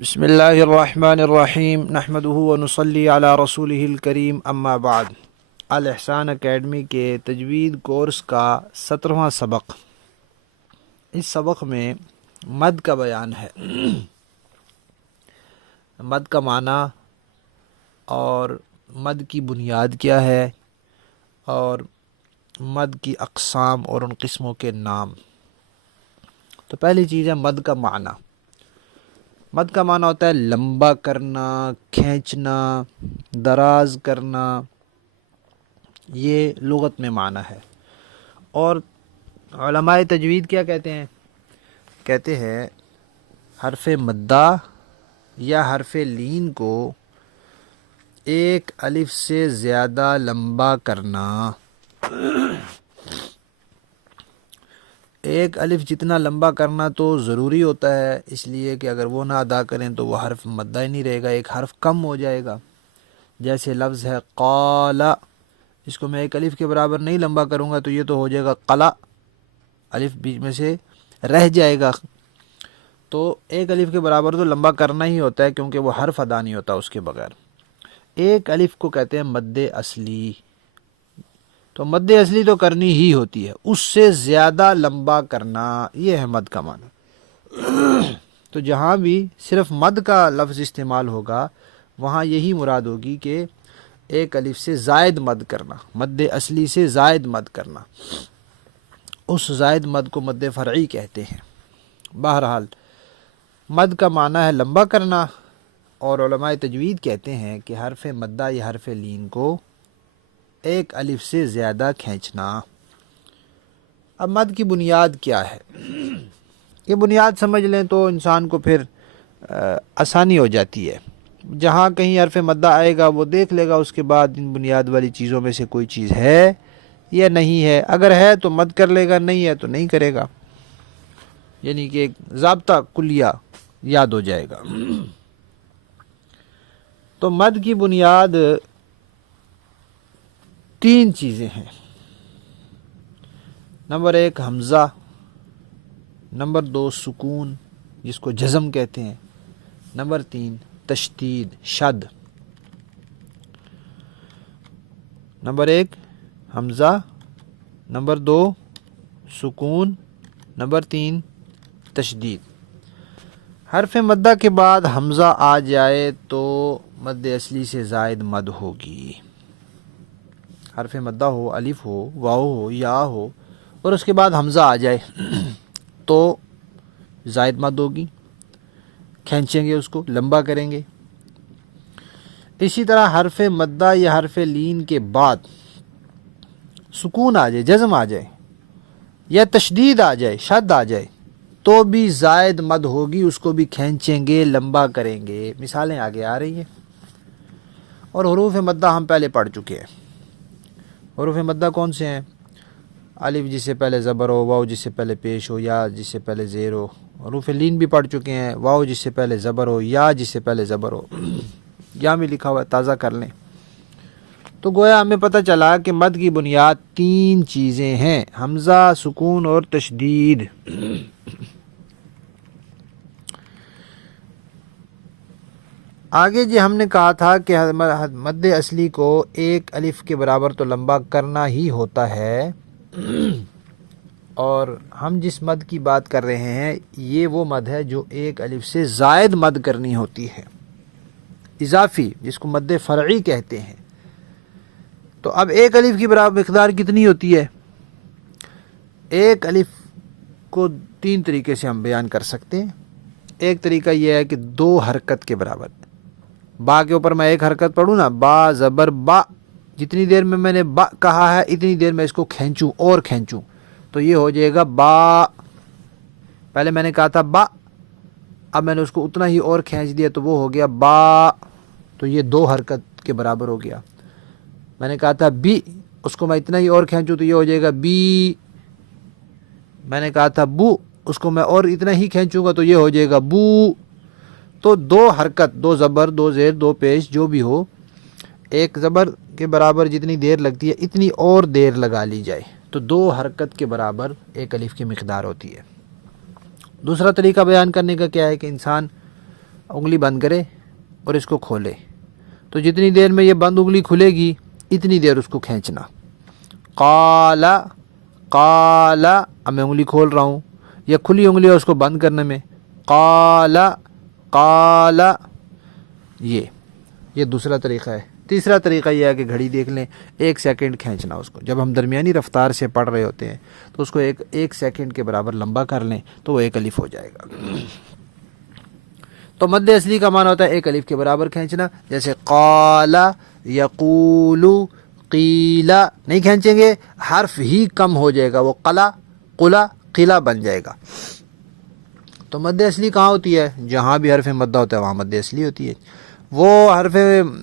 بسم اللہ الرحمن الرحیم نحمدہ ونصلی علی رسولہ الکریم اما بعد۔ الاحسان اکیڈمی کے تجوید کورس کا 17واں سبق۔ اس سبق میں مد کا بیان ہے، مد کا معنی اور مد کی بنیاد کیا ہے اور مد کی اقسام اور ان قسموں کے نام۔ تو پہلی چیز ہے مد کا معنی۔ مد کا معنی ہوتا ہے لمبا کرنا، کھینچنا، دراز کرنا، یہ لغت میں معنی ہے۔ اور علماء تجوید کیا کہتے ہیں؟ کہتے ہیں حرف مدہ یا حرف لین کو ایک الف سے زیادہ لمبا کرنا۔ ایک الف جتنا لمبا کرنا تو ضروری ہوتا ہے، اس لیے کہ اگر وہ نہ ادا کریں تو وہ حرف مدہ ہی نہیں رہے گا، ایک حرف کم ہو جائے گا۔ جیسے لفظ ہے قال، اس کو میں ایک الف کے برابر نہیں لمبا کروں گا تو یہ تو ہو جائے گا قلا، الف بیچ میں سے رہ جائے گا۔ تو ایک الف کے برابر تو لمبا کرنا ہی ہوتا ہے، کیونکہ وہ حرف ادا نہیں ہوتا اس کے بغیر۔ ایک الف کو کہتے ہیں مد اصلی، تو مد اصلی تو کرنی ہی ہوتی ہے، اس سے زیادہ لمبا کرنا، یہ ہے مد کا معنی۔ تو جہاں بھی صرف مد کا لفظ استعمال ہوگا وہاں یہی مراد ہوگی کہ ایک الف سے زائد مد کرنا، مد اصلی سے زائد مد کرنا۔ اس زائد مد کو مد فرعی کہتے ہیں۔ بہرحال مد کا معنی ہے لمبا کرنا، اور علماء تجوید کہتے ہیں کہ حرف مدہ یا حرف لین کو ایک الف سے زیادہ کھینچنا۔ اب مد کی بنیاد کیا ہے؟ یہ بنیاد سمجھ لیں تو انسان کو پھر آسانی ہو جاتی ہے۔ جہاں کہیں حرف مدہ آئے گا وہ دیکھ لے گا، اس کے بعد ان بنیاد والی چیزوں میں سے کوئی چیز ہے یا نہیں ہے۔ اگر ہے تو مد کر لے گا، نہیں ہے تو نہیں کرے گا، یعنی کہ ایک ضابطہ کلیہ یاد ہو جائے گا۔ تو مد کی بنیاد تین چیزیں ہیں۔ نمبر ایک حمزہ، نمبر دو سکون جس کو جزم کہتے ہیں، نمبر تین تشدید شد۔ نمبر ایک حمزہ، نمبر دو سکون، نمبر تین تشدید۔ حرف مدہ کے بعد حمزہ آ جائے تو مد اصلی سے زائد مد ہوگی۔ حرف مدہ ہو، الف ہو، واو ہو، یا ہو، اور اس کے بعد حمزہ آ جائے تو زائد مد ہوگی، کھینچیں گے، اس کو لمبا کریں گے۔ اسی طرح حرف مدہ یا حرف لین کے بعد سکون آ جائے، جزم آ جائے، یا تشدید آ جائے، شد آ جائے تو بھی زائد مد ہوگی، اس کو بھی کھینچیں گے، لمبا کریں گے۔ مثالیں آگے آ رہی ہیں، اور حروف مدہ ہم پہلے پڑھ چکے ہیں۔ حروف مدہ کون سے ہیں؟ الف جس سے پہلے زبر ہو، واو جس سے پہلے پیش ہو، یا جس سے پہلے زیر ہو۔ حروف لین بھی پڑھ چکے ہیں، واو جس سے پہلے زبر ہو، یا جس سے پہلے زبر ہو۔ یہاں بھی لکھا ہوا ہے، تازہ کر لیں۔ تو گویا ہمیں پتہ چلا کہ مد کی بنیاد تین چیزیں ہیں، حمزہ، سکون اور تشدید۔ آگے جی ہم نے کہا تھا کہ مد اصلی کو ایک الف کے برابر تو لمبا کرنا ہی ہوتا ہے، اور ہم جس مد کی بات کر رہے ہیں یہ وہ مد ہے جو ایک الف سے زائد مد کرنی ہوتی ہے، اضافی، جس کو مد فرعی کہتے ہیں۔ تو اب ایک الف کی برابر مقدار کتنی ہوتی ہے؟ ایک الف کو تین طریقے سے ہم بیان کر سکتے ہیں۔ ایک طریقہ یہ ہے کہ دو حرکت کے برابر، با کے اوپر میں ایک حرکت پڑھوں نا، با زبر با، جتنی دیر میں میں نے با کہا ہے اتنی دیر میں اس کو کھینچوں اور کھینچوں تو یہ ہو جائے گا با۔ پہلے میں نے کہا تھا با، اب میں نے اس کو اتنا ہی اور کھینچ دیا تو وہ ہو گیا با، تو یہ دو حرکت کے برابر ہو گیا۔ میں نے کہا تھا بی، اس کو میں اتنا ہی اور کھینچوں تو یہ ہو جائے گا بی۔ میں نے کہا تھا بو، اس کو میں اور اتنا ہی کھینچوں گا تو یہ ہو جائے گا بو۔ تو دو حرکت، دو زبر، دو زیر، دو پیش، جو بھی ہو، ایک زبر کے برابر جتنی دیر لگتی ہے اتنی اور دیر لگا لی جائے تو دو حرکت کے برابر ایک الف کی مقدار ہوتی ہے۔ دوسرا طریقہ بیان کرنے کا کیا ہے کہ انسان انگلی بند کرے اور اس کو کھولے تو جتنی دیر میں یہ بند انگلی کھلے گی اتنی دیر اس کو کھینچنا. قال قال، اب میں انگلی کھول رہا ہوں، یہ کھلی انگلی ہے اس کو بند کرنے میں. قال قال، یہ دوسرا طریقہ ہے. تیسرا طریقہ یہ ہے کہ گھڑی دیکھ لیں، 1 سیکنڈ کھینچنا اس کو. جب ہم درمیانی رفتار سے پڑھ رہے ہوتے ہیں تو اس کو ایک سیکنڈ کے برابر لمبا کر لیں تو وہ 1 الف ہو جائے گا. تو مد اصلی کا معنی ہوتا ہے 1 الف کے برابر کھینچنا. جیسے قال یقول قیل، نہیں کھینچیں گے حرف ہی کم ہو جائے گا، وہ قلا قلا قلا بن جائے گا. تو مد اصلی کہاں ہوتی ہے؟ جہاں بھی حرف مدہ ہوتا ہے وہاں مد اصلی ہوتی ہے. وہ حرف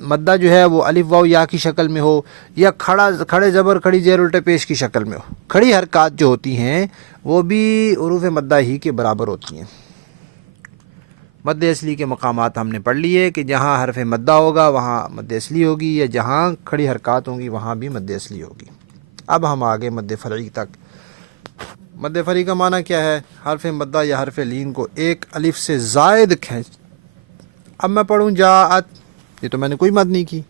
مدہ جو ہے وہ الف واو یا کی شکل میں ہو یا کھڑے زبر کھڑی زیر الٹے پیش کی شکل میں ہو. کھڑی حرکات جو ہوتی ہیں وہ بھی حروف مدہ ہی کے برابر ہوتی ہیں. مد اصلی کے مقامات ہم نے پڑھ لیے کہ جہاں حرف مدہ ہوگا وہاں مد اصلی ہوگی، یا جہاں کھڑی حرکات ہوں گی وہاں بھی مد اصلی ہوگی. اب ہم آگے مد فرعی تک. مد فرعی کا معنی کیا ہے؟ حرف مدہ یا حرف لین کو 1 الف سے زائد کھینچ. اب میں پڑھوں جاءت، یہ تو میں نے کوئی مد نہیں کی،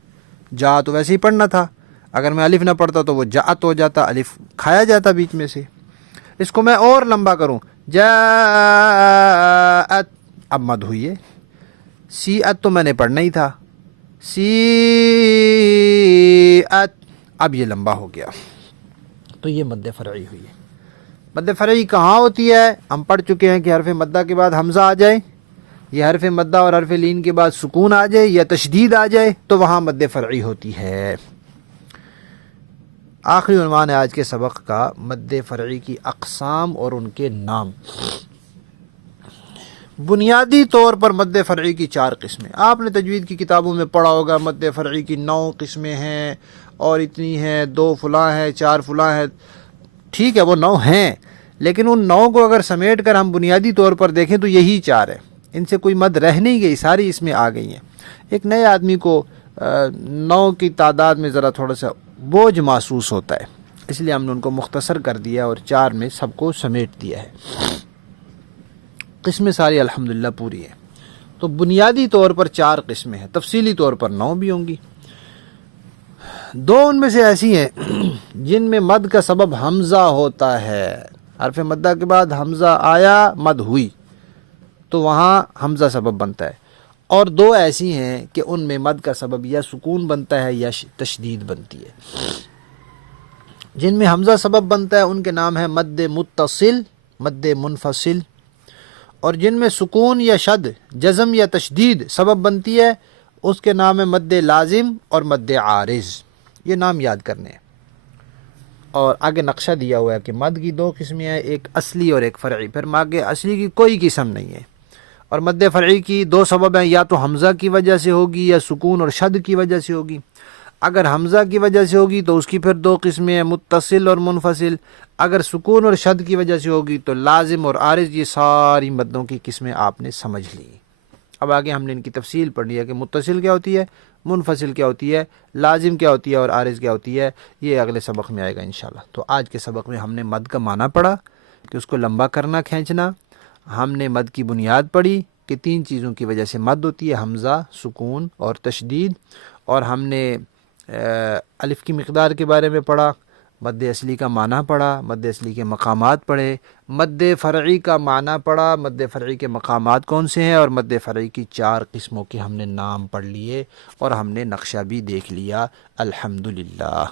جا تو ویسے ہی پڑھنا تھا. اگر میں الف نہ پڑھتا تو وہ جاءت ہو جاتا، الف کھایا جاتا بیچ میں سے. اس کو میں اور لمبا کروں، جاءت، اب مد ہوئی ہے. سیئت تو میں نے پڑھنا ہی تھا، سیئت، اب یہ لمبا ہو گیا. تو یہ مد فرعی ہوئی ہے. مد فرعی کہاں ہوتی ہے؟ ہم پڑھ چکے ہیں کہ حرف مدہ کے بعد حمزہ آ جائے، یہ حرف مدہ اور حرف لین کے بعد سکون آ جائے یا تشدید آ جائے تو وہاں مد فرعی ہوتی ہے. آخری عنوان ہے آج کے سبق کا مد فرعی کی اقسام اور ان کے نام. بنیادی طور پر مد فرعی کی 4 قسمیں. آپ نے تجوید کی کتابوں میں پڑھا ہوگا مد فرعی کی 9 قسمیں ہیں اور اتنی ہیں، 2 فلاں ہیں، 4 فلاں ہیں. ٹھیک ہے وہ 9 ہیں، لیکن ان 9 کو اگر سمیٹ کر ہم بنیادی طور پر دیکھیں تو یہی 4 ہیں. ان سے کوئی مد رہ نہیں گئی، ساری اس میں آ گئی ہیں. ایک نئے آدمی کو 9 کی تعداد میں ذرا تھوڑا سا بوجھ محسوس ہوتا ہے، اس لیے ہم نے ان کو مختصر کر دیا اور 4 میں سب کو سمیٹ دیا ہے. قسمیں ساری الحمدللہ پوری ہیں. تو بنیادی طور پر 4 قسمیں ہیں، تفصیلی طور پر 9 بھی ہوں گی. 2 ان میں سے ایسی ہیں جن میں مد کا سبب حمزہ ہوتا ہے. حرف مدہ کے بعد حمزہ آیا، مد ہوئی تو وہاں حمزہ سبب بنتا ہے. اور 2 ایسی ہیں کہ ان میں مد کا سبب یا سکون بنتا ہے یا تشدید بنتی ہے. جن میں حمزہ سبب بنتا ہے ان کے نام ہے مد متصل، مد منفصل. اور جن میں سکون یا شد، جزم یا تشدید سبب بنتی ہے اس کے نام ہے مد لازم اور مد عارض. یہ نام یاد کرنے ہیں. اور آگے نقشہ دیا ہوا ہے کہ مد کی 2 قسمیں ہیں، ایک اصلی اور ایک فرعی. پھر آگے اصلی کی کوئی قسم نہیں ہے. اور مد فرعی کی 2 سبب ہیں، یا تو حمزہ کی وجہ سے ہوگی یا سکون اور شد کی وجہ سے ہوگی. اگر حمزہ کی وجہ سے ہوگی تو اس کی پھر 2 قسمیں ہیں، متصل اور منفصل. اگر سکون اور شد کی وجہ سے ہوگی تو لازم اور عارض. یہ ساری مدوں کی قسمیں آپ نے سمجھ لی. اب آگے ہم نے ان کی تفصیل پڑھنی ہے کہ متصل کیا ہوتی ہے، منفصل کیا ہوتی ہے، لازم کیا ہوتی ہے اور عارض کیا ہوتی ہے. یہ اگلے سبق میں آئے گا انشاءاللہ. تو آج کے سبق میں ہم نے مد کا معنی پڑھا کہ اس کو لمبا کرنا، کھینچنا. ہم نے مد کی بنیاد پڑھی کہ 3 چیزوں کی وجہ سے مد ہوتی ہے، حمزہ، سکون اور تشدید. اور ہم نے الف کی مقدار کے بارے میں پڑھا، مد اصلی کا معنی پڑھا، مد اصلی کے مقامات پڑھے، مد فرعی کا معنی پڑھا، مد فرعی کے مقامات کون سے ہیں، اور مد فرعی کی 4 قسموں کے ہم نے نام پڑھ لیے اور ہم نے نقشہ بھی دیکھ لیا. الحمدللہ.